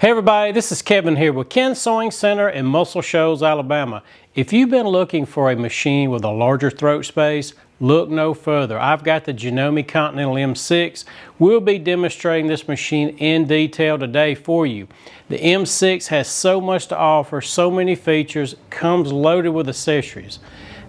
Hey everybody, this is Kevin here with Ken's Sewing Center in Muscle Shoals, Alabama. If you've been looking for a machine with a larger throat space, look no further. I've got the Janome Continental M6. We'll be demonstrating this machine in detail today for you. The M6 has so much to offer, so many features, comes loaded with accessories.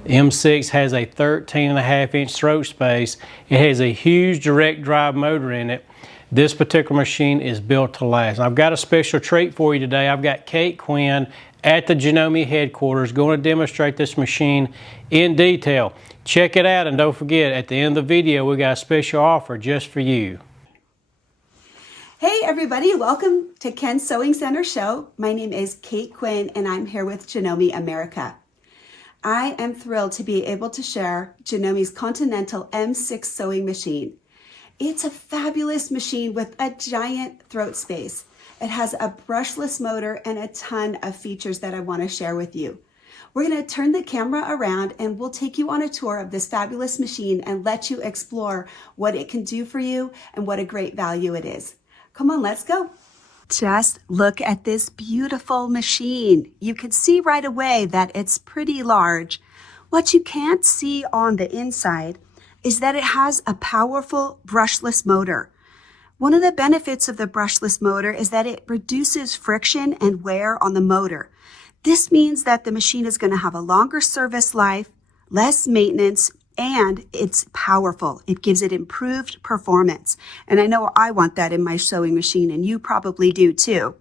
The M6 has a 13.5-inch throat space. It has a huge direct drive motor in it. This particular machine is built to last. I've got a special treat for you today. I've got Kate Quinn at the Janome headquarters going to demonstrate this machine in detail. Check it out, and don't forget, at the end of the video, we got a special offer just for you. Hey everybody, welcome to Ken's Sewing Center show. My name is Kate Quinn and I'm here with Janome America. I am thrilled to be able to share Janome's Continental M6 sewing machine. It's a fabulous machine with a giant throat space. It has a brushless motor and a ton of features that I want to share with you. We're going to turn the camera around and we'll take you on a tour of this fabulous machine and let you explore what it can do for you and what a great value it is. Come on, let's go. Just look at this beautiful machine. You can see right away that it's pretty large. What you can't see on the inside is that it has a powerful brushless motor. One of the benefits of the brushless motor is that it reduces friction and wear on the motor. This means that the machine is going to have a longer service life, less maintenance, and it's powerful. It gives it improved performance. And I know I want that in my sewing machine, and you probably do too.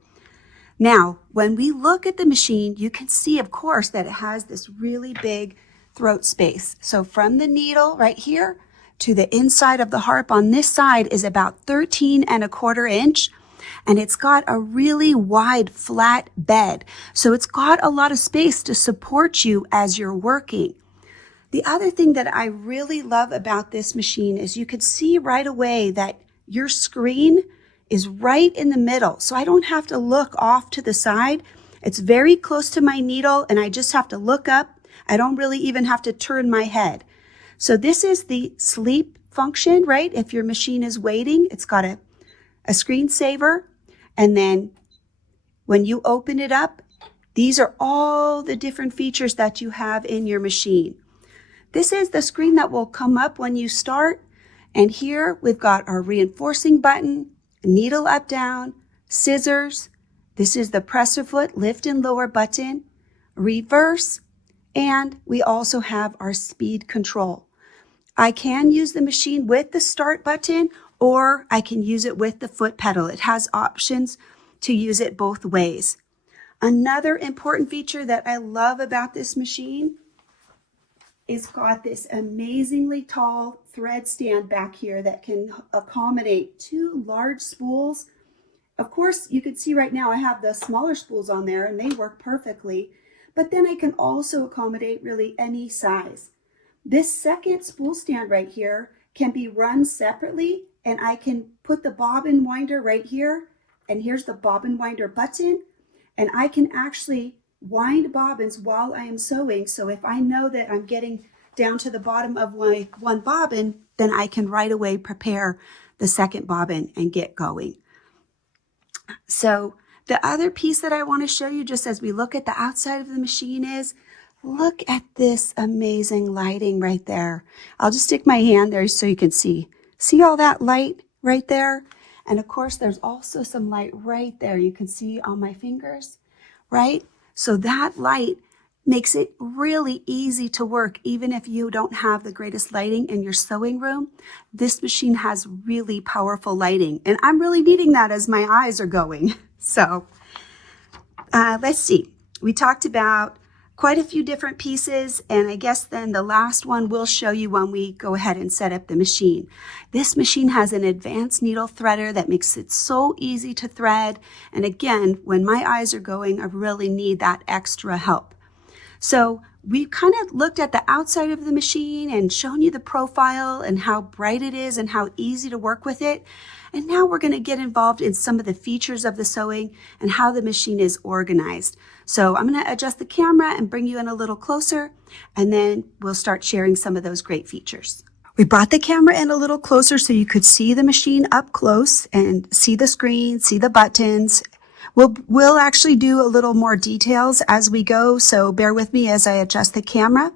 Now, when we look at the machine, you can see, of course, that it has this really big throat space. So from the needle right here to the inside of the harp on this side is about 13.25 inch. And it's got a really wide flat bed. So it's got a lot of space to support you as you're working. The other thing that I really love about this machine is you can see right away that your screen is right in the middle. So I don't have to look off to the side. It's very close to my needle and I just have to look up. I don't really even have to turn my head. So this is the sleep function, right? If your machine is waiting, it's got a screensaver. And then when you open it up, these are all the different features that you have in your machine. This is the screen that will come up when you start. And here we've got our reinforcing button, needle up, down, scissors. This is the presser foot, lift and lower button, reverse. And we also have our speed control. I can use the machine with the start button or I can use it with the foot pedal. It has options to use it both ways. Another important feature that I love about this machine is got this amazingly tall thread stand back here that can accommodate 2 large spools. Of course, you can see right now I have the smaller spools on there and they work perfectly. But then I can also accommodate really any size. This second spool stand right here can be run separately and I can put the bobbin winder right here and here's the bobbin winder button and I can actually wind bobbins while I am sewing. So if I know that I'm getting down to the bottom of one bobbin, then I can right away prepare the second bobbin and get going. So the other piece that I want to show you just as we look at the outside of the machine is, look at this amazing lighting right there. I'll just stick my hand there so you can see. See all that light right there? And of course, there's also some light right there. You can see on my fingers, right? So that light makes it really easy to work even if you don't have the greatest lighting in your sewing room. This machine has really powerful lighting and I'm really needing that as my eyes are going. So let's see. We talked about quite a few different pieces and I guess then the last one we'll show you when we go ahead and set up the machine. This machine has an advanced needle threader that makes it so easy to thread. And again, when my eyes are going, I really need that extra help. So we kind of looked at the outside of the machine and shown you the profile and how bright it is and how easy to work with it. And now we're going to get involved in some of the features of the sewing and how the machine is organized. So I'm going to adjust the camera and bring you in a little closer, and then we'll start sharing some of those great features. We brought the camera in a little closer so you could see the machine up close and see the screen, see the buttons, We'll actually do a little more details as we go, so bear with me as I adjust the camera.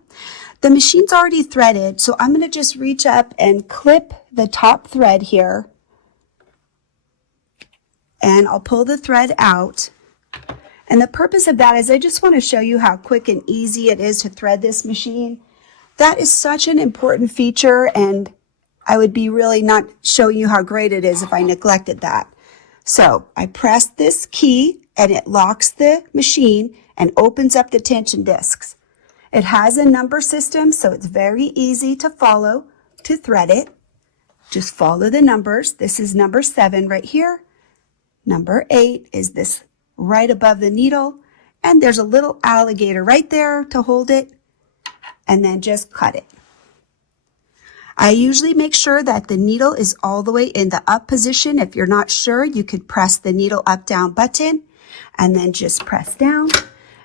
The machine's already threaded, so I'm going to just reach up and clip the top thread here. And I'll pull the thread out. And the purpose of that is I just want to show you how quick and easy it is to thread this machine. That is such an important feature, and I would be really not showing you how great it is if I neglected that. So I press this key and it locks the machine and opens up the tension discs. It has a number system, so it's very easy to follow to thread it. Just follow the numbers. This is number 7 right here. Number 8 is this right above the needle, and there's a little alligator right there to hold it, and then just cut it. I usually make sure that the needle is all the way in the up position. If you're not sure, you could press the needle up down button and then just press down,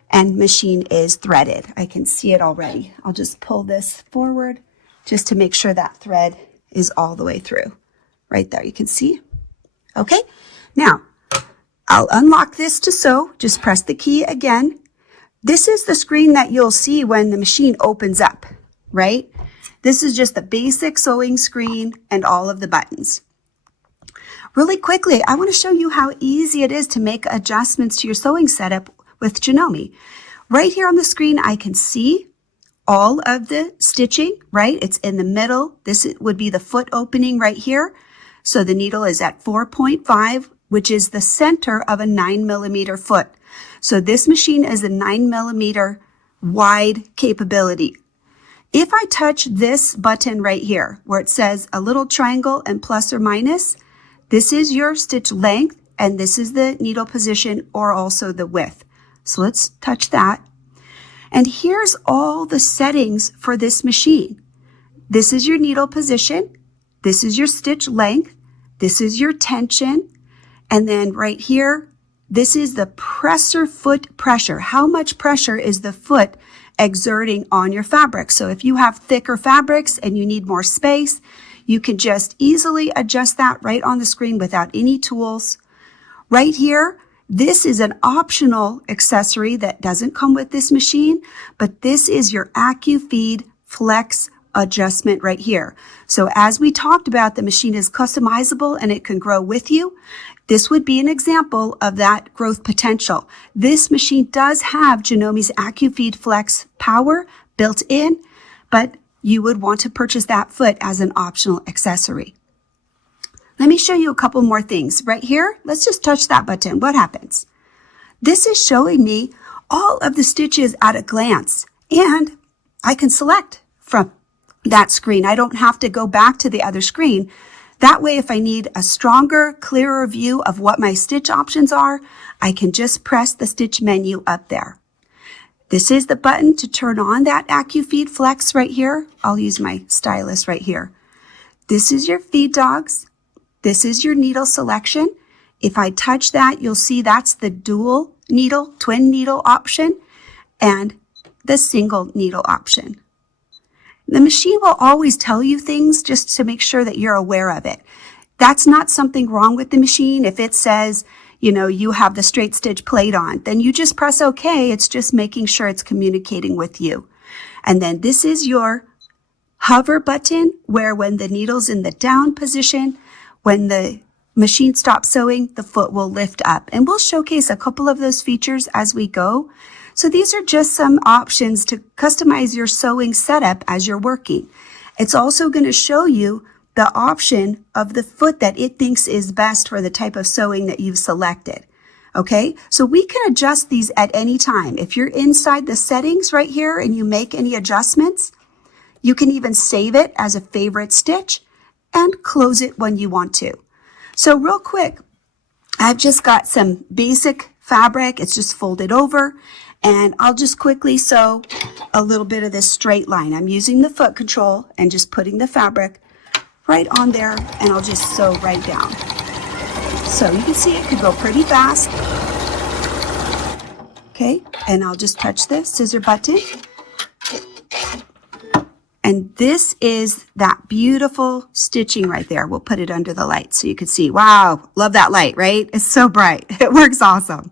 and machine is threaded. I can see it already. I'll just pull this forward just to make sure that thread is all the way through. Right there, you can see. Okay, now I'll unlock this to sew. Just press the key again. This is the screen that you'll see when the machine opens up, right? This is just the basic sewing screen and all of the buttons. Really quickly, I want to show you how easy it is to make adjustments to your sewing setup with Janome. Right here on the screen, I can see all of the stitching, right? It's in the middle. This would be the foot opening right here. So the needle is at 4.5, which is the center of a 9mm foot. So this machine is a 9mm wide capability. If I touch this button right here, where it says a little triangle and plus or minus, this is your stitch length, and this is the needle position or also the width. So let's touch that. And here's all the settings for this machine. This is your needle position. This is your stitch length. This is your tension. And then right here, this is the presser foot pressure. How much pressure is the foot exerting on your fabric? So if you have thicker fabrics and you need more space, you can just easily adjust that right on the screen without any tools. Right here, this is an optional accessory that doesn't come with this machine, but this is your AccuFeed Flex adjustment right here. So as we talked about, the machine is customizable and it can grow with you. This would be an example of that growth potential. This machine does have Janome's AccuFeed Flex power built in, but you would want to purchase that foot as an optional accessory. Let me show you a couple more things. Right here, let's just touch that button. What happens? This is showing me all of the stitches at a glance, and I can select from that screen. I don't have to go back to the other screen. That way, if I need a stronger, clearer view of what my stitch options are, I can just press the stitch menu up there. This is the button to turn on that AccuFeed Flex right here. I'll use my stylus right here. This is your feed dogs. This is your needle selection. If I touch that, you'll see that's the dual needle, twin needle option, and the single needle option. The machine will always tell you things just to make sure that you're aware of it. That's not something wrong with the machine. If it says, you know, you have the straight stitch plate on, then you just press OK. It's just making sure it's communicating with you. And then this is your hover button, where when the needle's in the down position, when the machine stops sewing, the foot will lift up. And we'll showcase a couple of those features as we go. So these are just some options to customize your sewing setup as you're working. It's also going to show you the option of the foot that it thinks is best for the type of sewing that you've selected. Okay, so we can adjust these at any time. If you're inside the settings right here and you make any adjustments, you can even save it as a favorite stitch and close it when you want to. So real quick, I've just got some basic fabric. It's just folded over. And I'll just quickly sew a little bit of this straight line. I'm using the foot control and just putting the fabric right on there, and I'll just sew right down. So you can see it could go pretty fast. Okay, and I'll just touch the scissor button And this is that beautiful stitching right there. We'll put it under the light so you can see. Wow, love that light, right? It's so bright. It works awesome.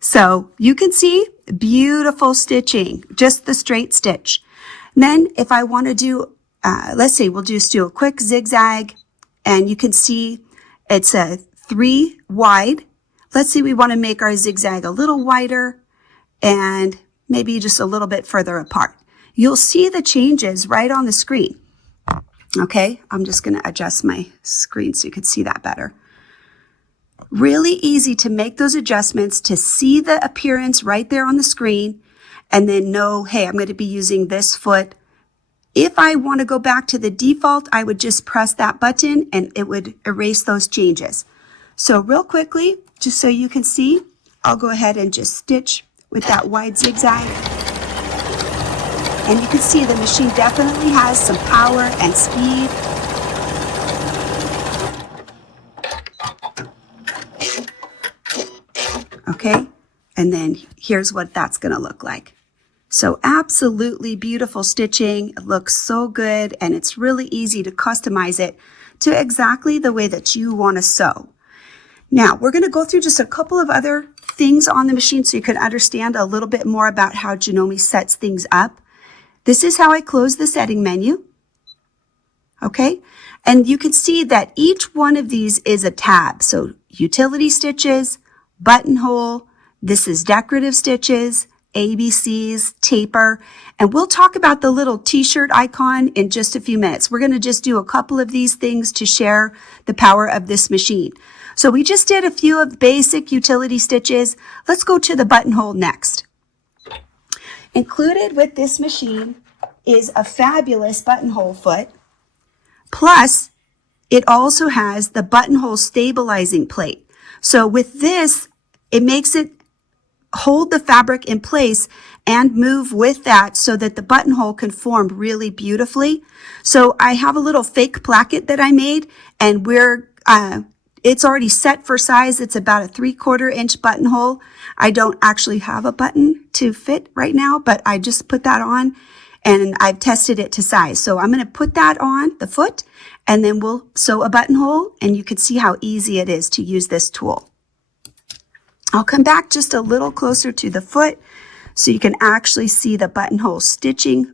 So you can see beautiful stitching, just the straight stitch. And then if I want to do, let's say we'll just do a quick zigzag, and you can see it's a 3 wide. Let's say we want to make our zigzag a little wider and maybe just a little bit further apart. You'll see the changes right on the screen. Okay, I'm just going to adjust my screen so you can see that better. Really easy to make those adjustments, to see the appearance right there on the screen, and then know, hey, I'm going to be using this foot. If I want to go back to the default, I would just press that button and it would erase those changes. So real quickly, just so you can see, I'll go ahead and just stitch with that wide zigzag. And you can see the machine definitely has some power and speed. Okay, and then here's what that's going to look like. So absolutely beautiful stitching. It looks so good, and it's really easy to customize it to exactly the way that you want to sew. Now, we're going to go through just a couple of other things on the machine so you can understand a little bit more about how Janome sets things up. This is how I close the setting menu. Okay, and you can see that each one of these is a tab. So utility stitches, buttonhole, this is decorative stitches, ABCs, taper, and we'll talk about the little t-shirt icon in just a few minutes. We're going to just do a couple of these things to share the power of this machine. So we just did a few of the basic utility stitches. Let's go to the buttonhole next. Included with this machine is a fabulous buttonhole foot. Plus, it also has the buttonhole stabilizing plate. So with this, it makes it hold the fabric in place and move with that so that the buttonhole can form really beautifully. So I have a little fake placket that I made, and it's already set for size. It's about a 3/4 inch buttonhole. I don't actually have a button to fit right now, but I just put that on and I've tested it to size. So I'm going to put that on the foot, and then we'll sew a buttonhole, and you can see how easy it is to use this tool. I'll come back just a little closer to the foot so you can actually see the buttonhole stitching,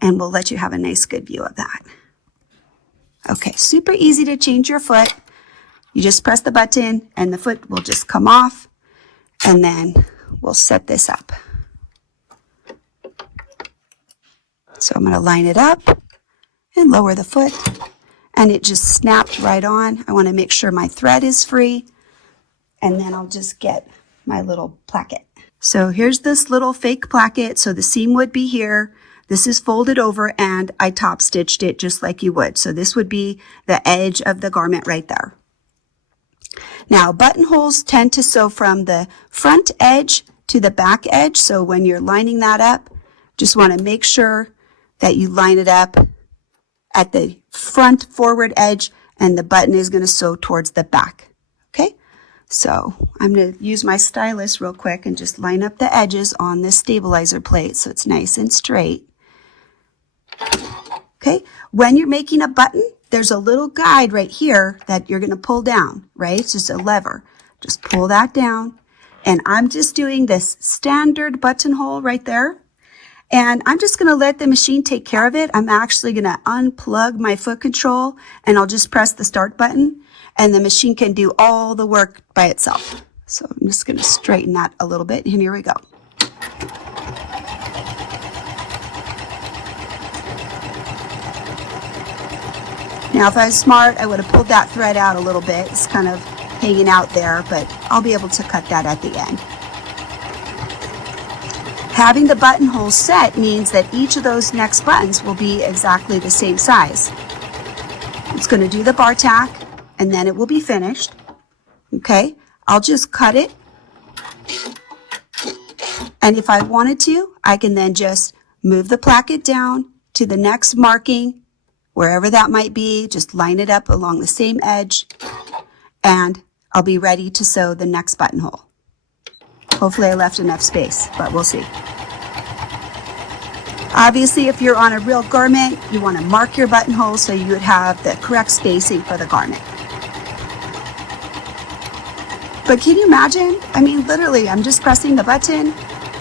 and we'll let you have a nice good view of that. Okay, super easy to change your foot. You just press the button and the foot will just come off, and then we'll set this up. So I'm going to line it up and lower the foot, and it just snapped right on. I want to make sure my thread is free, and then I'll just get my little placket. So here's this little fake placket. So the seam would be here. This is folded over, and I top stitched it just like you would. So this would be the edge of the garment right there. Now, buttonholes tend to sew from the front edge to the back edge. So when you're lining that up, just want to make sure that you line it up at the front forward edge, and the button is going to sew towards the back. Okay, so I'm going to use my stylus real quick and just line up the edges on this stabilizer plate so it's nice and straight. Okay, when you're making a button, there's a little guide right here that you're going to pull down, right? It's just a lever. Just pull that down. And I'm just doing this standard buttonhole right there. And I'm just going to let the machine take care of it. I'm actually going to unplug my foot control, and I'll just press the start button, and the machine can do all the work by itself. So I'm just going to straighten that a little bit, and here we go. Now, if I was smart, I would have pulled that thread out a little bit. It's kind of hanging out there, but I'll be able to cut that at the end. Having the buttonhole set means that each of those next buttons will be exactly the same size. It's going to do the bar tack, and then it will be finished. Okay, I'll just cut it. And if I wanted to, I can then just move the placket down to the next marking, wherever that might be, just line it up along the same edge, and I'll be ready to sew the next buttonhole. Hopefully I left enough space, but we'll see. Obviously, if you're on a real garment, you want to mark your buttonhole so you would have the correct spacing for the garment. But can you imagine? I mean, literally, I'm just pressing the button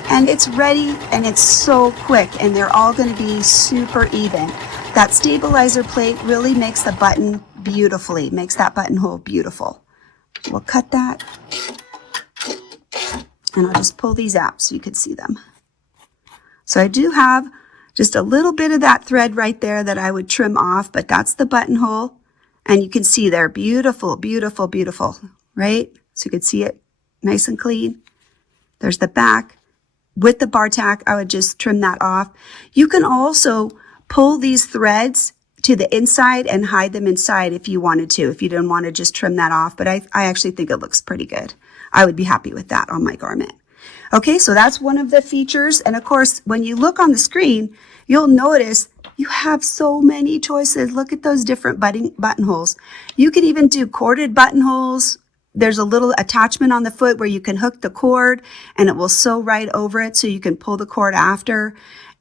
and it's ready, and it's so quick, and they're all going to be super even. That stabilizer plate really makes the button beautifully, makes that buttonhole beautiful. We'll cut that, and I'll just pull these out so you can see them. So I do have just a little bit of that thread right there that I would trim off, but that's the buttonhole, and you can see they're beautiful, beautiful, beautiful, right? So you can see it nice and clean. There's the back. With the bar tack, I would just trim that off. You can also pull these threads to the inside and hide them inside if you wanted to, if you didn't want to just trim that off. But I actually think it looks pretty good. I would be happy with that on my garment. Okay, so that's one of the features. And of course, when you look on the screen, you'll notice you have so many choices. Look at those different buttonholes. You can even do corded buttonholes. There's a little attachment on the foot where you can hook the cord and it will sew right over it so you can pull the cord after.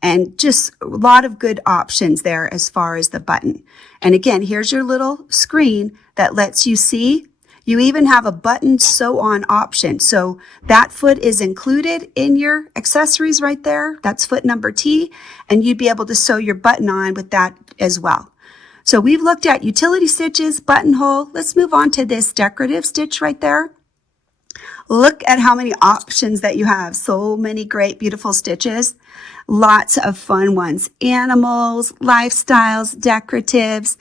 And just a lot of good options there as far as the button. And again, here's your little screen that lets you see. You even have a button sew on option. So that foot is included in your accessories right there. That's foot number T. And you'd be able to sew your button on with that as well. So we've looked at utility stitches, buttonhole. Let's move on to this decorative stitch right there. Look at how many options that you have. So many great, beautiful stitches. Lots of fun ones. Animals, lifestyles, decoratives,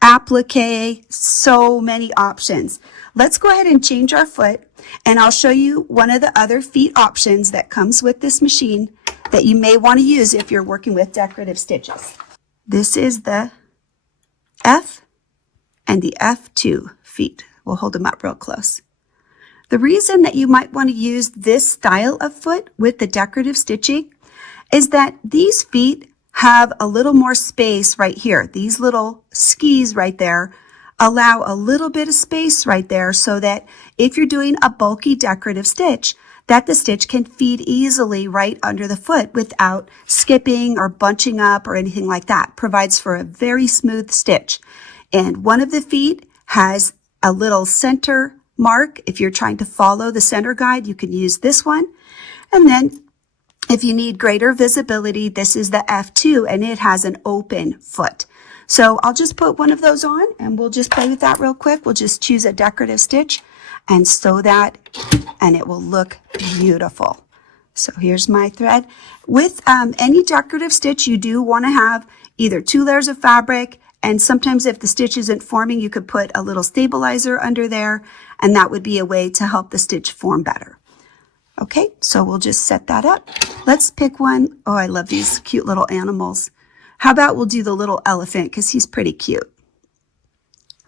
applique, so many options. Let's go ahead and change our foot, and I'll show you one of the other feet options that comes with this machine that you may want to use if you're working with decorative stitches. This is the F and the F2 feet. We'll hold them up real close. The reason that you might want to use this style of foot with the decorative stitching is that these feet have a little more space right here. These little skis right there allow a little bit of space right there so that if you're doing a bulky decorative stitch, that the stitch can feed easily right under the foot without skipping or bunching up or anything like that. Provides for a very smooth stitch. And one of the feet has a little center mark. If you're trying to follow the center guide, you can use this one. And then if you need greater visibility, this is the F2, and it has an open foot. So I'll just put one of those on and we'll just play with that real quick. We'll just choose a decorative stitch and sew that, and it will look beautiful. So here's my thread. With any decorative stitch, you do want to have either 2 layers of fabric, and sometimes if the stitch isn't forming, you could put a little stabilizer under there, and that would be a way to help the stitch form better. Okay, so we'll just set that up. Let's pick one. Oh, I love these cute little animals. How about we'll do the little elephant because he's pretty cute.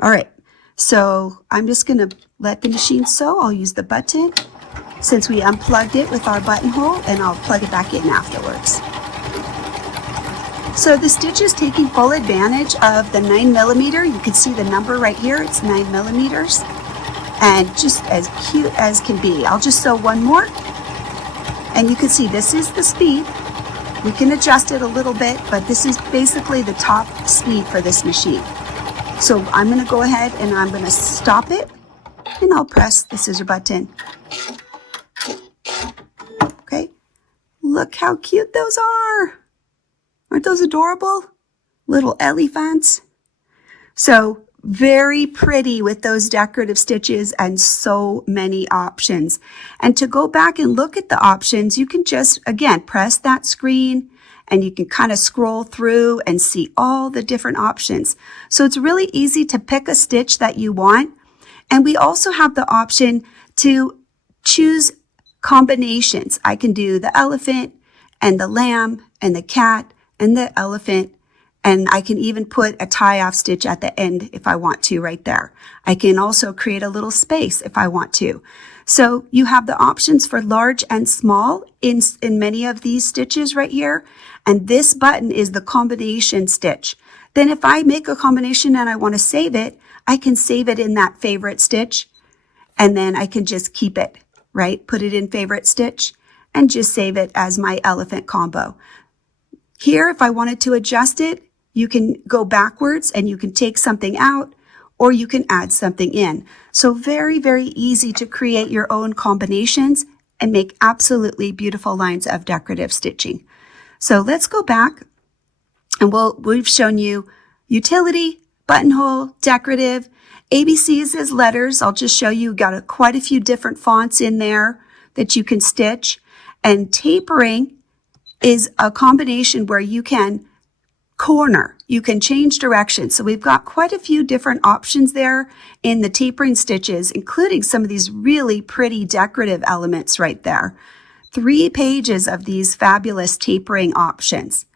All right, so I'm just going to let the machine sew. I'll use the button since we unplugged it with our buttonhole, and I'll plug it back in afterwards. So the stitch is taking full advantage of the 9mm. You can see the number right here. It's 9mm. And just as cute as can be. I'll just sew one more. And you can see this is the speed. We can adjust it a little bit, but this is basically the top speed for this machine. So I'm going to go ahead and I'm going to stop it, and I'll press the scissor button. Okay. Look how cute those are. Aren't those adorable? Little elephants. So very pretty with those decorative stitches and so many options. And to go back and look at the options, you can just, again, press that screen and you can kind of scroll through and see all the different options. So it's really easy to pick a stitch that you want. And we also have the option to choose combinations. I can do the elephant and the lamb and the cat and the elephant. And I can even put a tie-off stitch at the end if I want to right there. I can also create a little space if I want to. So you have the options for large and small in many of these stitches right here. And this button is the combination stitch. Then if I make a combination and I want to save it, I can save it in that favorite stitch. And then I can just keep it, right? Put it in favorite stitch and just save it as my elephant combo. Here, if I wanted to adjust it, you can go backwards and you can take something out, or you can add something in. So very, very easy to create your own combinations and make absolutely beautiful lines of decorative stitching. So let's go back, and we've shown you utility, buttonhole, decorative. ABCs is letters. I'll just show you, got quite a few different fonts in there that you can stitch. And tapering is a combination where you can corner, you can change direction. So we've got quite a few different options there in the tapering stitches, including some of these really pretty decorative elements right there. 3 pages of these fabulous tapering options.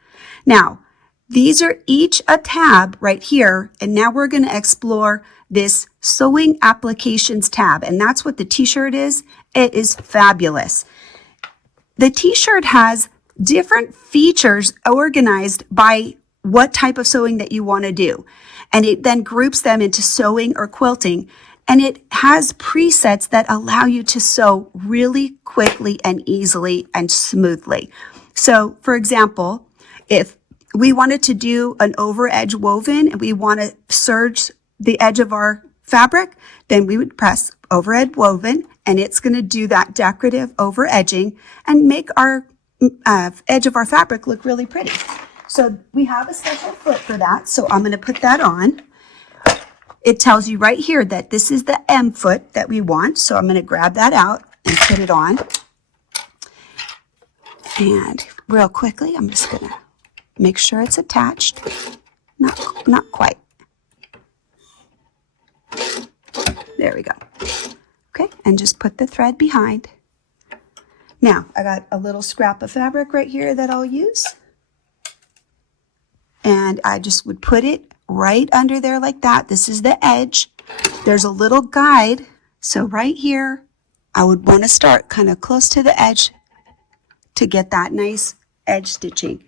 Now, these are each a tab right here, and now we're going to explore this sewing applications tab, and that's what the t-shirt is. It is fabulous. The t-shirt has different features organized by what type of sewing that you want to do, and it then groups them into sewing or quilting, and it has presets that allow you to sew really quickly and easily and smoothly. So, for example, if we wanted to do an over edge woven and we want to serge the edge of our fabric, then we would press over edge woven, and it's going to do that decorative over edging and make our edge of our fabric look really pretty. So we have a special foot for that. So I'm going to put that on. It tells you right here that this is the M foot that we want. So I'm going to grab that out and put it on. And real quickly, I'm just going to make sure it's attached. Not quite. There we go. Okay, and just put the thread behind. Now, I got a little scrap of fabric right here that I'll use. And I just would put it right under there like that. This is the edge. There's a little guide. So right here, I would want to start kind of close to the edge to get that nice edge stitching.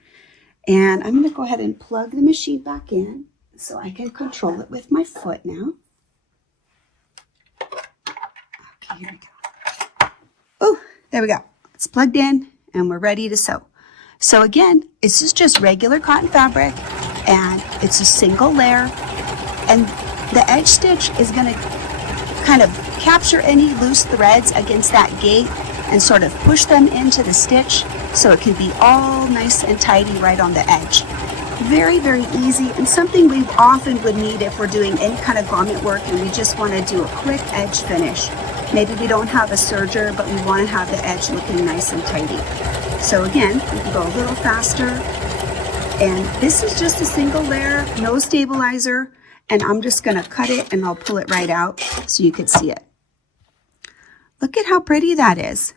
And I'm going to go ahead and plug the machine back in so I can control it with my foot now. Okay, here we go. Oh, there we go. It's plugged in and we're ready to sew. So again, this is just regular cotton fabric, and it's a single layer, and the edge stitch is going to kind of capture any loose threads against that gate and sort of push them into the stitch so it can be all nice and tidy right on the edge. Very, very easy, and something we often would need if we're doing any kind of garment work and we just want to do a quick edge finish. Maybe we don't have a serger, but we want to have the edge looking nice and tidy. So again, we can go a little faster. And this is just a single layer, no stabilizer. And I'm just going to cut it and I'll pull it right out so you can see it. Look at how pretty that is,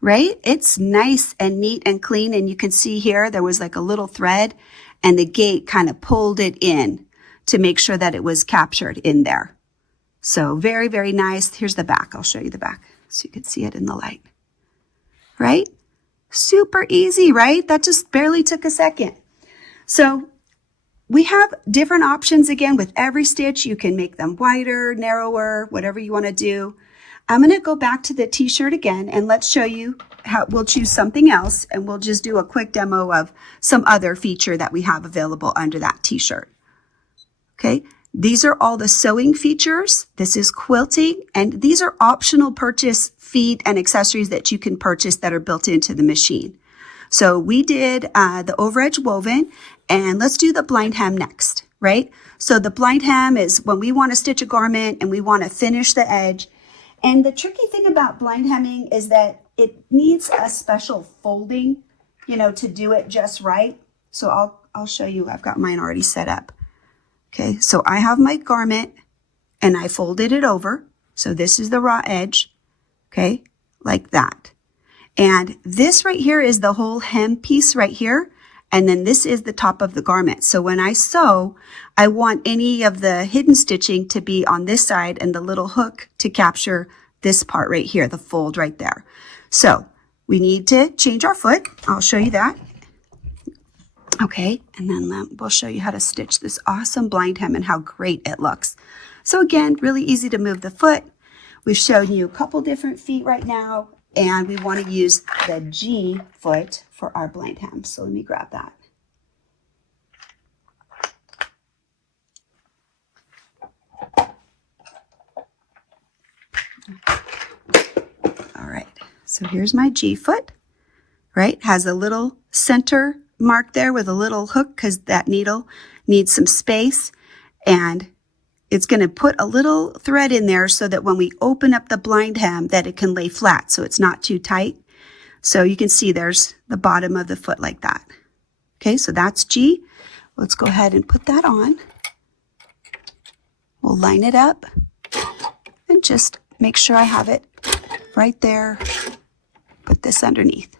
right? It's nice and neat and clean. And you can see here, there was like a little thread and the gate kind of pulled it in to make sure that it was captured in there. So very, very nice. Here's the back. I'll show you the back so you can see it in the light, right? Super easy, right? That just barely took a second. So we have different options again with every stitch. You can make them wider, narrower, whatever you want to do. I'm going to go back to the t-shirt again, and let's show you how we'll choose something else, and we'll just do a quick demo of some other feature that we have available under that t-shirt. Okay, these are all the sewing features. This is quilting, and these are optional purchase feet and accessories that you can purchase that are built into the machine. So we did the overedge woven, and let's do the blind hem next, right? So the blind hem is when we want to stitch a garment and we want to finish the edge. And the tricky thing about blind hemming is that it needs a special folding, to do it just right. So I'll show you. I've got mine already set up. Okay, so I have my garment and I folded it over. So this is the raw edge. Okay, like that. And this right here is the whole hem piece right here. And then this is the top of the garment. So when I sew, I want any of the hidden stitching to be on this side and the little hook to capture this part right here, the fold right there. So we need to change our foot. I'll show you that. Okay, and then we'll show you how to stitch this awesome blind hem and how great it looks. So again, really easy to move the foot. We've shown you a couple different feet right now, and we want to use the G foot for our blind hem. So let me grab that. So here's my G foot, right? Has a little center mark there with a little hook because that needle needs some space, and it's going to put a little thread in there so that when we open up the blind hem that it can lay flat so it's not too tight. So you can see there's the bottom of the foot like that. Okay, so that's G. Let's go ahead and put that on. We'll line it up and just make sure I have it right there. Put this underneath.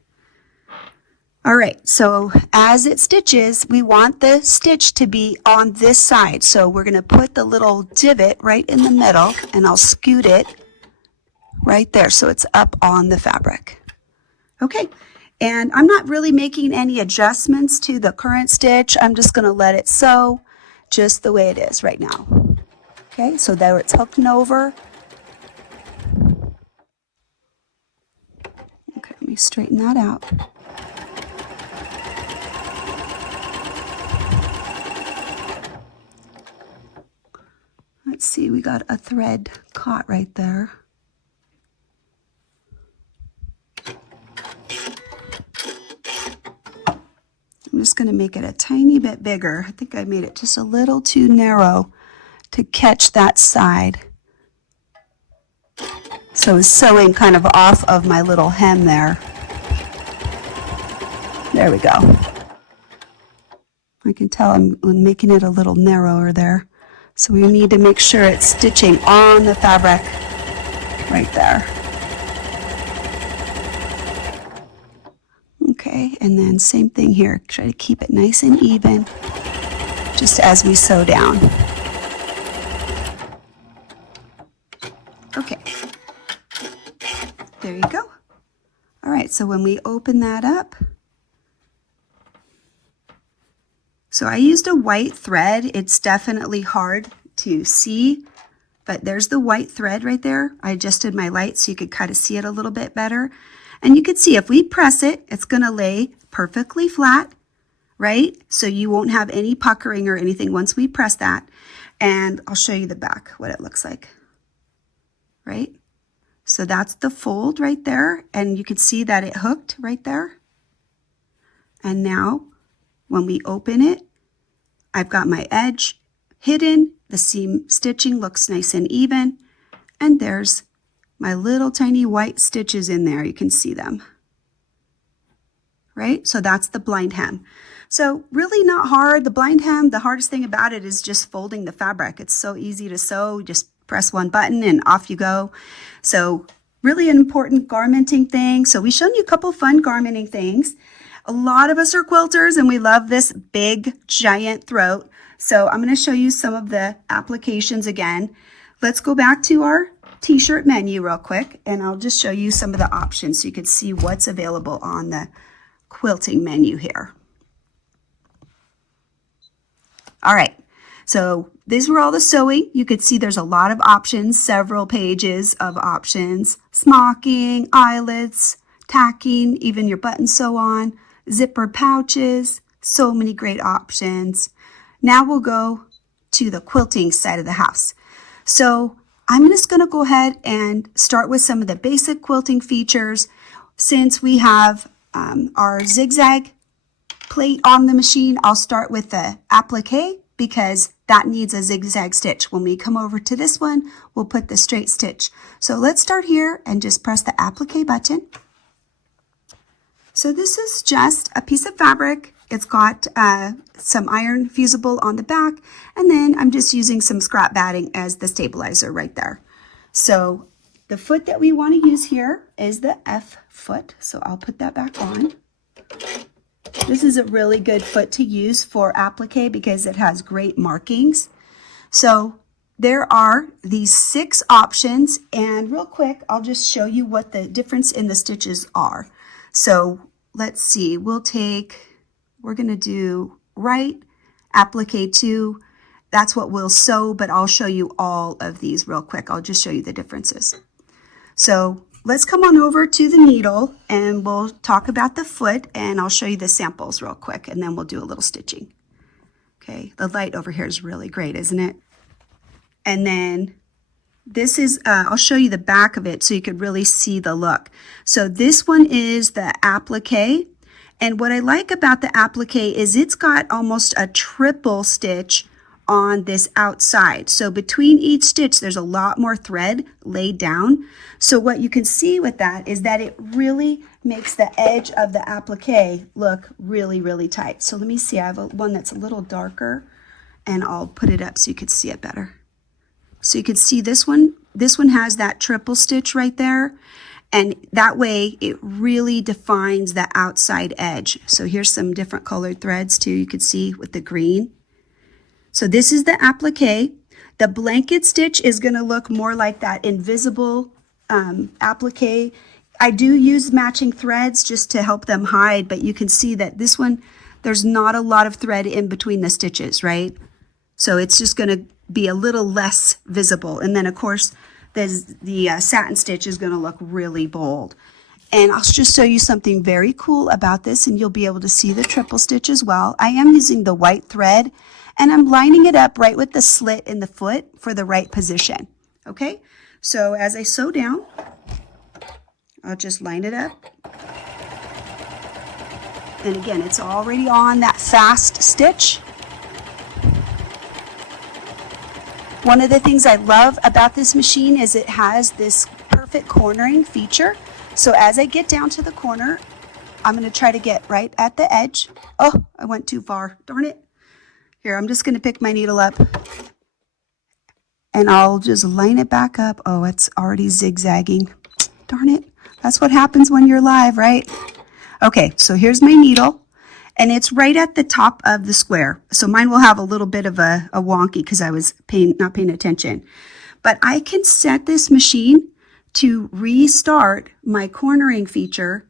All right, so as it stitches, we want the stitch to be on this side. So we're going to put the little divot right in the middle, and I'll scoot it right there so it's up on the fabric. Okay, and I'm not really making any adjustments to the current stitch. I'm just going to let it sew just the way it is right now. Okay, so there it's hooked and over. Okay, let me straighten that out. Let's see, we got a thread caught right there. I'm just going to make it a tiny bit bigger. I think I made it just a little too narrow to catch that side. So it's sewing kind of off of my little hem there. There we go. I can tell I'm making it a little narrower there. So we need to make sure it's stitching on the fabric right there. Okay, and then same thing here. Try to keep it nice and even just as we sew down. Okay, there you go. All right, so when we open that up, so I used a white thread. It's definitely hard to see, but there's the white thread right there. I adjusted my light so you could kind of see it a little bit better. And you can see if we press it, it's going to lay perfectly flat, right? So you won't have any puckering or anything once we press that. And I'll show you the back, what it looks like, right? So that's the fold right there. And you can see that it hooked right there. And now when we open it, I've got my edge hidden. The seam stitching looks nice and even. And there's my little tiny white stitches in there. You can see them, right? So that's the blind hem. So really not hard. The blind hem, the hardest thing about it is just folding the fabric. It's so easy to sew. Just press one button and off you go. So really an important garmenting thing. So we've shown you a couple fun garmenting things. A lot of us are quilters and we love this big giant throat. So I'm going to show you some of the applications again. Let's go back to our t-shirt menu real quick and I'll just show you some of the options so you can see what's available on the quilting menu here. All right, so these were all the sewing. You could see there's a lot of options, several pages of options, smocking, eyelets, tacking, even your button sew on, zipper pouches, so many great options. Now we'll go to the quilting side of the house. So I'm just going to go ahead and start with some of the basic quilting features. Since we have our zigzag plate on the machine, I'll start with the applique because that needs a zigzag stitch. When we come over to this one, we'll put the straight stitch. So let's start here and just press the applique button. So this is just a piece of fabric. It's got some iron fusible on the back, and then I'm just using some scrap batting as the stabilizer right there. So the foot that we want to use here is the F foot, so I'll put that back on. This is a really good foot to use for applique because it has great markings. So there are these 6 options, and real quick, I'll just show you what the difference in the stitches are. So let's see, we're going to do right, applique 2. That's what we'll sew, but I'll show you all of these real quick. I'll just show you the differences. So let's come on over to the needle and we'll talk about the foot and I'll show you the samples real quick and then we'll do a little stitching. Okay, the light over here is really great, isn't it? And then This is, I'll show you the back of it so you could really see the look. So this one is the applique. And what I like about the applique is it's got almost a triple stitch on this outside. So between each stitch, there's a lot more thread laid down. So what you can see with that is that it really makes the edge of the applique look really, really tight. So let me see, I have one that's a little darker and I'll put it up so you can see it better. So you can see this one has that triple stitch right there. And that way it really defines the outside edge. So here's some different colored threads too, you can see with the green. So this is the applique. The blanket stitch is gonna look more like that invisible applique. I do use matching threads just to help them hide, but you can see that this one, there's not a lot of thread in between the stitches, right? So it's just gonna be a little less visible. And then of course, the satin stitch is gonna look really bold. And I'll just show you something very cool about this, and you'll be able to see the triple stitch as well. I am using the white thread, and I'm lining it up right with the slit in the foot for the right position, okay? So as I sew down, I'll just line it up. And again, it's already on that fast stitch. One of the things I love about this machine is it has this perfect cornering feature. So as I get down to the corner, I'm going to try to get right at the edge. Oh, I went too far. Darn it. Here, I'm just going to pick my needle up and I'll just line it back up. Oh, it's already zigzagging. Darn it. That's what happens when you're live, right? Okay, so here's my needle and it's right at the top of the square. So mine will have a little bit of a wonky because I was not paying attention. But I can set this machine to restart my cornering feature,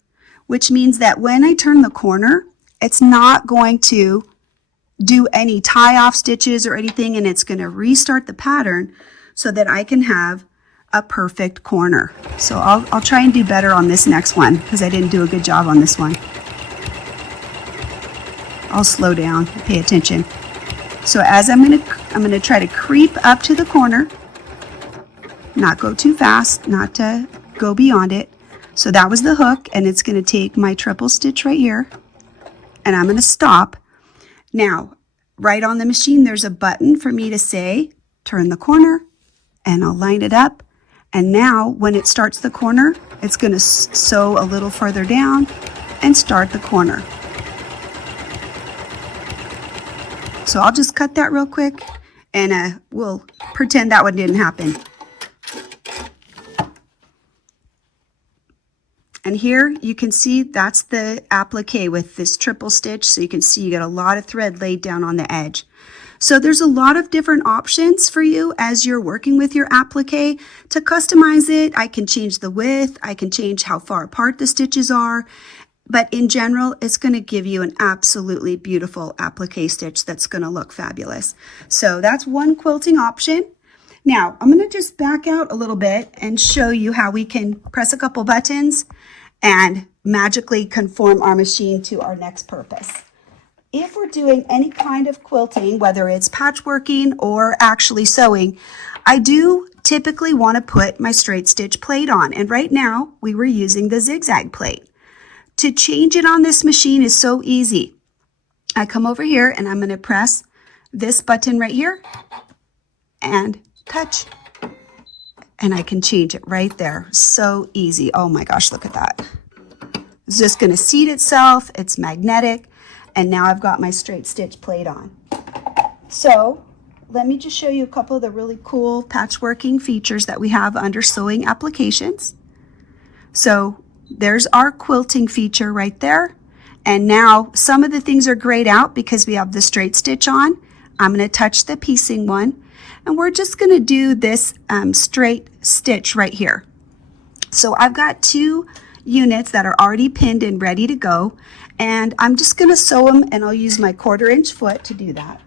which means that when I turn the corner, it's not going to do any tie-off stitches or anything, and it's going to restart the pattern so that I can have a perfect corner. So I'll try and do better on this next one because I didn't do a good job on this one. I'll slow down, pay attention. So as I'm gonna try to creep up to the corner, not go too fast, not to go beyond it. So that was the hook, and it's gonna take my triple stitch right here, and I'm gonna stop. Now, right on the machine, there's a button for me to say, turn the corner, and I'll line it up. And now, when it starts the corner, it's gonna sew a little further down and start the corner. So I'll just cut that real quick, and we'll pretend that one didn't happen. And here you can see that's the applique with this triple stitch. So you can see you got a lot of thread laid down on the edge. So there's a lot of different options for you as you're working with your applique to customize it. I can change the width. I can change how far apart the stitches are. But in general, it's going to give you an absolutely beautiful applique stitch that's going to look fabulous. So that's one quilting option. Now, I'm going to just back out a little bit and show you how we can press a couple buttons and magically conform our machine to our next purpose. If we're doing any kind of quilting, whether it's patchworking or actually sewing, I do typically want to put my straight stitch plate on. And right now, we were using the zigzag plate. To change it on this machine is so easy. I come over here and I'm going to press this button right here and touch, and I can change it right there. So easy. Oh my gosh, look at that. It's just going to seat itself. It's magnetic. And now I've got my straight stitch plate on. So let me just show you a couple of the really cool patchworking features that we have under sewing applications. So there's our quilting feature right there. And now some of the things are grayed out because we have the straight stitch on. I'm going to touch the piecing one, and we're just going to do this straight stitch right here. So I've got 2 units that are already pinned and ready to go, and I'm just going to sew them, and I'll use my 1/4-inch foot to do that.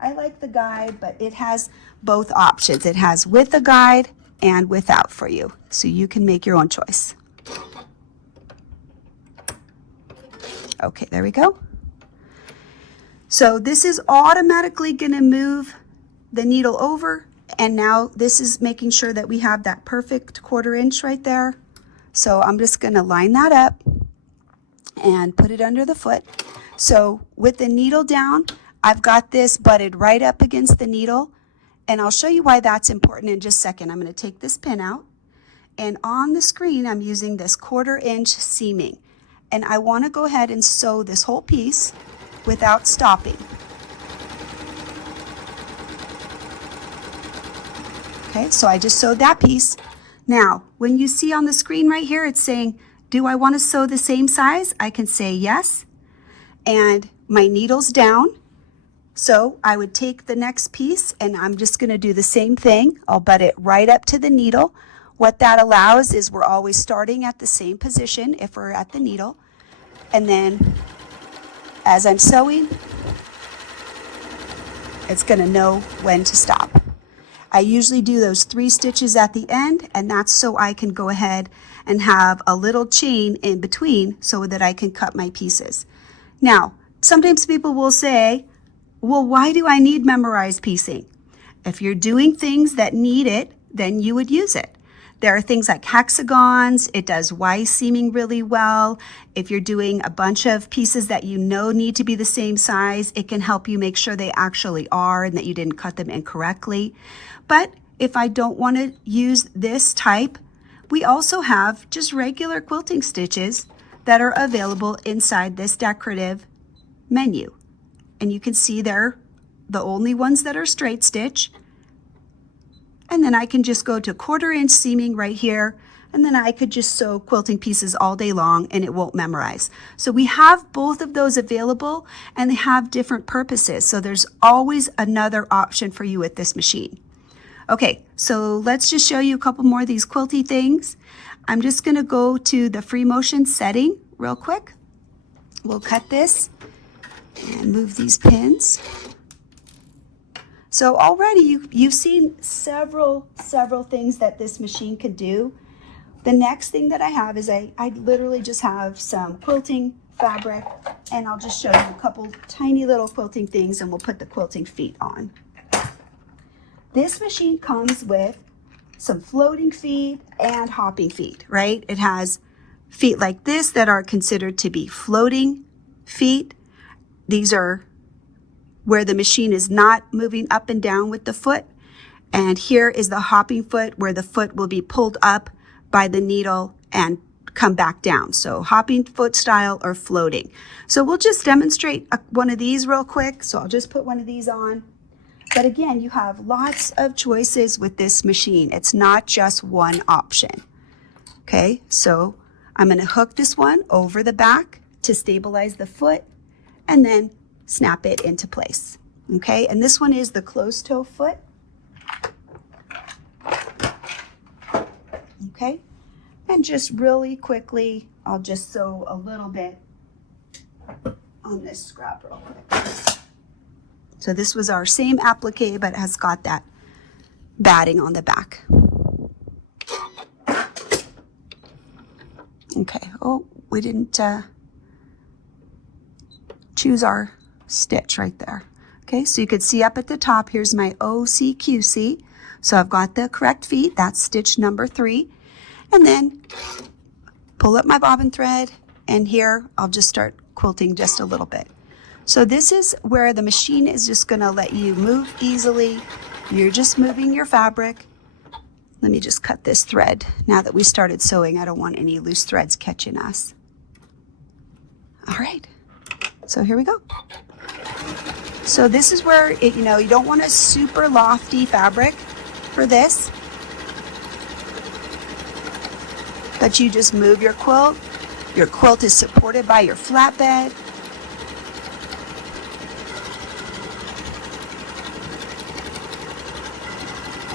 I like the guide, but it has both options. It has with a guide and without for you, so you can make your own choice. Okay, there we go. So this is automatically going to move the needle over And now this is making sure that we have that perfect 1/4 inch right there. So I'm just going to line that up and put it under the foot. So with the needle down, I've got this butted right up against the needle, and I'll show you why that's important in just a second. I'm going to take this pin out, and on the screen I'm using this 1/4 inch seaming, and I want to go ahead and sew this whole piece without stopping. Okay, so I just sewed that piece. Now, when you see on the screen right here, it's saying, do I want to sew the same size? I can say yes, and my needle's down. So I would take the next piece and I'm just going to do the same thing. I'll butt it right up to the needle. What that allows is we're always starting at the same position if we're at the needle. And then as I'm sewing, it's going to know when to stop. I usually do those 3 stitches at the end, and that's so I can go ahead and have a little chain in between so that I can cut my pieces. Now, sometimes people will say, well, why do I need memorized piecing? If you're doing things that need it, then you would use it. There are things like hexagons. It does Y seaming really well. If you're doing a bunch of pieces that you know need to be the same size, it can help you make sure they actually are and that you didn't cut them incorrectly. But if I don't want to use this type, we also have just regular quilting stitches that are available inside this decorative menu. And you can see they're the only ones that are straight stitch. And then I can just go to 1/4 inch seaming right here, and then I could just sew quilting pieces all day long and it won't memorize. So we have both of those available, and they have different purposes. So there's always another option for you with this machine. Okay, so let's just show you a couple more of these quilty things. I'm just going to go to the free motion setting real quick. We'll cut this and move these pins. So already you've seen several things that this machine can do. The next thing that I have is I literally just have some quilting fabric, and I'll just show you a couple tiny little quilting things, and we'll put the quilting feet on. This machine comes with some floating feet and hopping feet, right? It has feet like this that are considered to be floating feet. These are where the machine is not moving up and down with the foot. And here is the hopping foot, where the foot will be pulled up by the needle and come back down. So hopping foot style or floating. So we'll just demonstrate one of these real quick. So I'll just put one of these on. But again, you have lots of choices with this machine. It's not just one option. Okay, so I'm going to hook this one over the back to stabilize the foot, and then snap it into place. Okay, and this one is the closed toe foot. Okay, and just really quickly, I'll just sew a little bit on this scrap real quick. So this was our same applique, but has got that batting on the back. Okay, oh, we didn't choose our stitch right there. Okay, so you could see up at the top, here's my OCQC. So I've got the correct feet, that's stitch number 3. And then pull up my bobbin thread, and here I'll just start quilting just a little bit. So this is where the machine is just gonna let you move easily. You're just moving your fabric. Let me just cut this thread. Now that we started sewing, I don't want any loose threads catching us. All right, so here we go. So this is where, you don't want a super lofty fabric for this, but you just move your quilt. Your quilt is supported by your flatbed.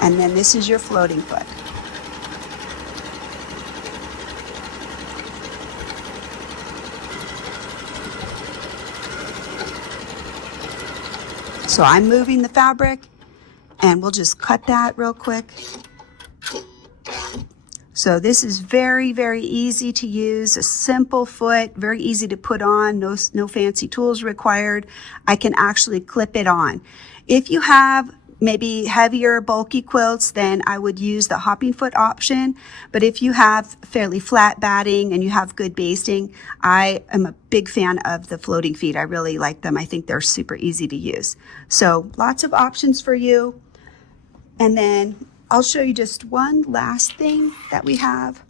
And then this is your floating foot. So I'm moving the fabric, and we'll just cut that real quick. So this is very, very easy to use, a simple foot, very easy to put on, no fancy tools required. I can actually clip it on. If you have maybe heavier, bulky quilts, then I would use the hopping foot option. But if you have fairly flat batting and you have good basting, I am a big fan of the floating feet. I really like them. I think they're super easy to use. So lots of options for you. And then I'll show you just one last thing that we have.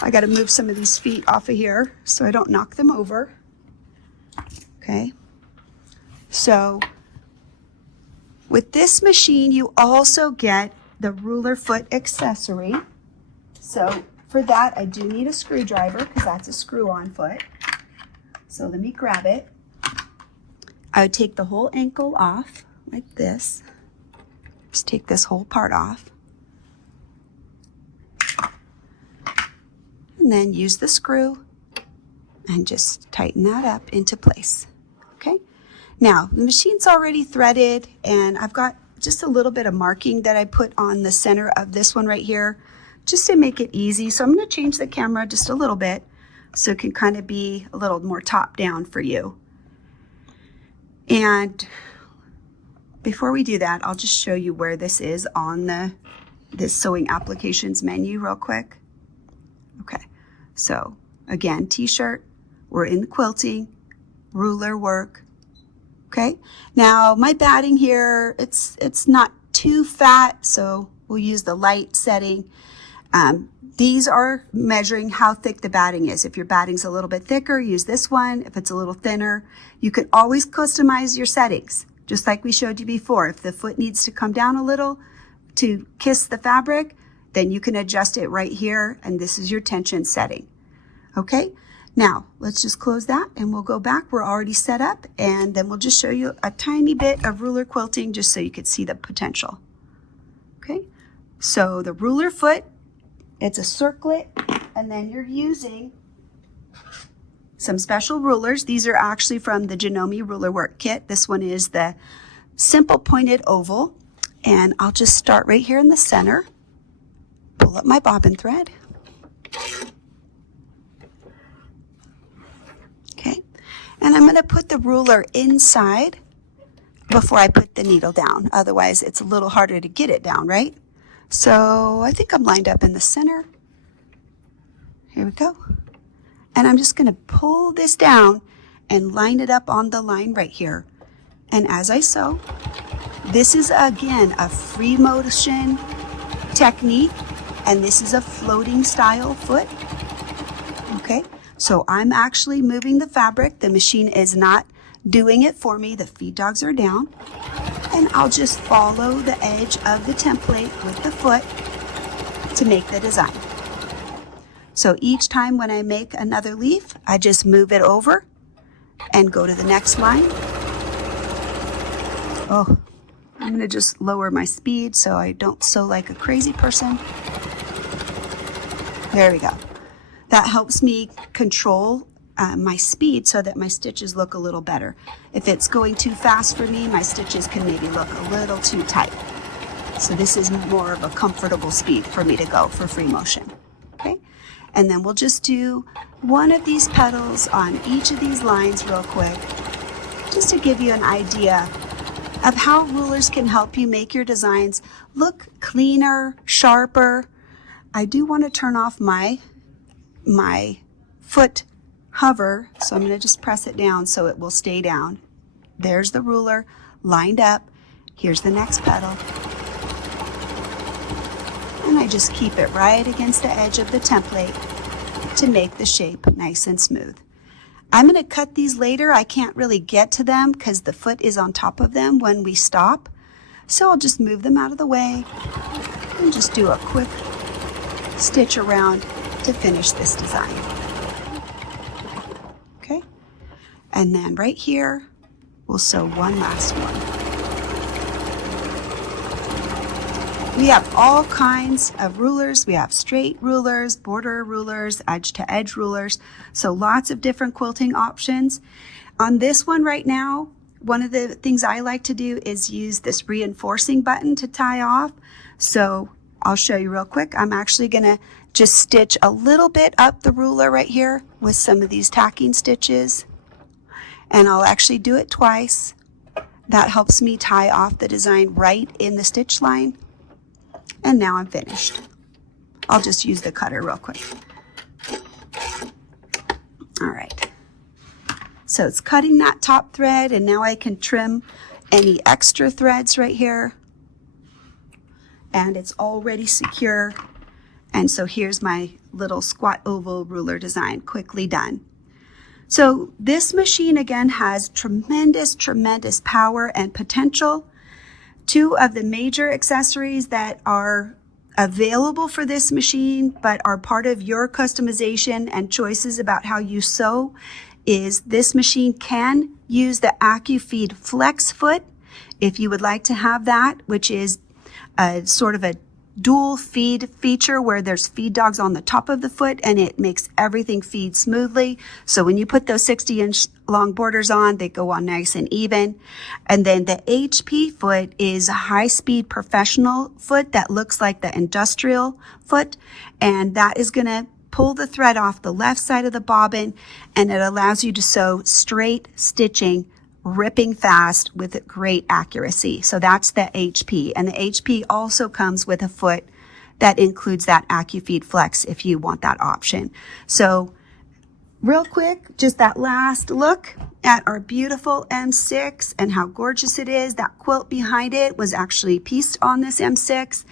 I got to move some of these feet off of here so I don't knock them over. Okay. So with this machine, you also get the ruler foot accessory. So for that, I do need a screwdriver because that's a screw-on foot. So let me grab it. I would take the whole ankle off like this. Just take this whole part off. And then use the screw and just tighten that up into place. Okay. Now, the machine's already threaded, and I've got just a little bit of marking that I put on the center of this one right here, just to make it easy. So I'm going to change the camera just a little bit so it can kind of be a little more top down for you. And before we do that, I'll just show you where this is on this sewing applications menu real quick. Okay, so again, t-shirt, we're in the quilting, ruler work. Okay, now my batting here, it's not too fat, so we'll use the light setting. These are measuring how thick the batting is. If your batting's a little bit thicker, use this one. If it's a little thinner, you can always customize your settings, just like we showed you before. If the foot needs to come down a little to kiss the fabric, then you can adjust it right here, and this is your tension setting. Okay. Now, let's just close that and we'll go back. We're already set up, and then we'll just show you a tiny bit of ruler quilting just so you could see the potential. Okay, so the ruler foot, it's a circlet, and then you're using some special rulers. These are actually from the Janome Ruler Work Kit. This one is the simple pointed oval, and I'll just start right here in the center, pull up my bobbin thread. And I'm going to put the ruler inside before I put the needle down. Otherwise, it's a little harder to get it down, right? So I think I'm lined up in the center. Here we go. And I'm just going to pull this down and line it up on the line right here. And as I sew, this is again a free motion technique, and this is a floating style foot. Okay. So I'm actually moving the fabric. The machine is not doing it for me. The feed dogs are down. And I'll just follow the edge of the template with the foot to make the design. So each time when I make another leaf, I just move it over and go to the next line. Oh, I'm going to just lower my speed so I don't sew like a crazy person. There we go. That helps me control my speed so that my stitches look a little better. If it's going too fast for me, my stitches can maybe look a little too tight. So this is more of a comfortable speed for me to go for free motion. Okay, and then we'll just do one of these petals on each of these lines real quick, just to give you an idea of how rulers can help you make your designs look cleaner, sharper. I do want to turn off my foot hover, so I'm going to just press it down so it will stay down. There's the ruler lined up. Here's the next petal. And I just keep it right against the edge of the template to make the shape nice and smooth. I'm going to cut these later. I can't really get to them because the foot is on top of them when we stop. So I'll just move them out of the way and just do a quick stitch around to finish this design. Okay, and then right here we'll sew one last one. We have all kinds of rulers. We have straight rulers, border rulers, edge to edge rulers, so lots of different quilting options. On this one right now, one of the things I like to do is use this reinforcing button to tie off. So I'll show you real quick. I'm actually going to just stitch a little bit up the ruler right here with some of these tacking stitches. And I'll actually do it twice. That helps me tie off the design right in the stitch line. And now I'm finished. I'll just use the cutter real quick. All right. So it's cutting that top thread, and now I can trim any extra threads right here. And it's already secure. And so here's my little squat oval ruler design, quickly done. So this machine again has tremendous, tremendous power and potential. Two of the major accessories that are available for this machine but are part of your customization and choices about how you sew is this machine can use the Applique Flex foot if you would like to have that, which is a sort of a dual feed feature where there's feed dogs on the top of the foot and it makes everything feed smoothly. So when you put those 60-inch long borders on, they go on nice and even. And then the HP foot is a high-speed professional foot that looks like the industrial foot, and that is going to pull the thread off the left side of the bobbin, and it allows you to sew straight stitching, ripping fast with great accuracy. So that's the HP. And the HP also comes with a foot that includes that Applique Flex if you want that option. So real quick, just that last look at our beautiful M6 and how gorgeous it is. That quilt behind it was actually pieced on this M6,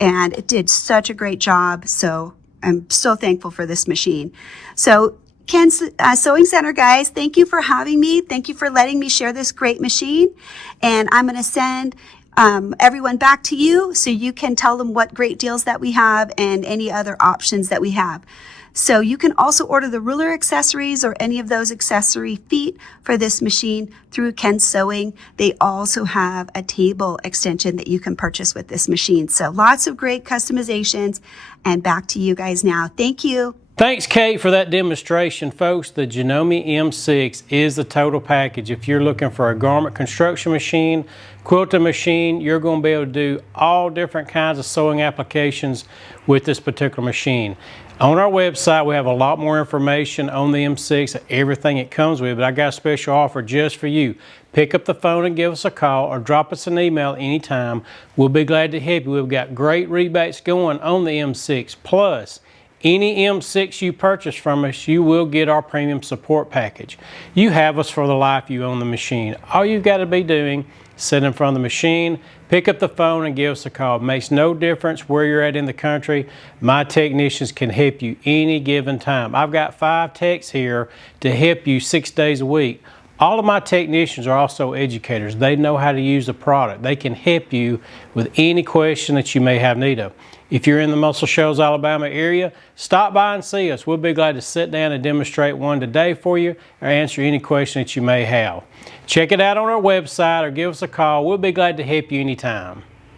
and it did such a great job. So I'm so thankful for this machine. So Ken's Sewing Center, guys, thank you for having me. Thank you for letting me share this great machine. And I'm going to send everyone back to you so you can tell them what great deals that we have and any other options that we have. So you can also order the ruler accessories or any of those accessory feet for this machine through Ken's Sewing. They also have a table extension that you can purchase with this machine. So lots of great customizations. And back to you guys now. Thank you. Thanks, Kate, for that demonstration, folks. The Janome M6 is the total package. If you're looking for a garment construction machine, quilting machine, you're going to be able to do all different kinds of sewing applications with this particular machine. On our website, we have a lot more information on the M6, everything it comes with, but I got a special offer just for you. Pick up the phone and give us a call or drop us an email anytime. We'll be glad to help you. We've got great rebates going on the M6. Plus, any M6 you purchase from us, you will get our premium support package. You have us for the life you own the machine. All you've got to be doing is sit in front of the machine, pick up the phone and give us a call. It makes no difference where you're at in the country. My technicians can help you any given time. I've got 5 techs here to help you 6 days a week. All of my technicians are also educators. They know how to use the product. They can help you with any question that you may have need of. If you're in the Muscle Shoals, Alabama area, stop by and see us. We'll be glad to sit down and demonstrate one today for you or answer any question that you may have. Check it out on our website or give us a call. We'll be glad to help you anytime.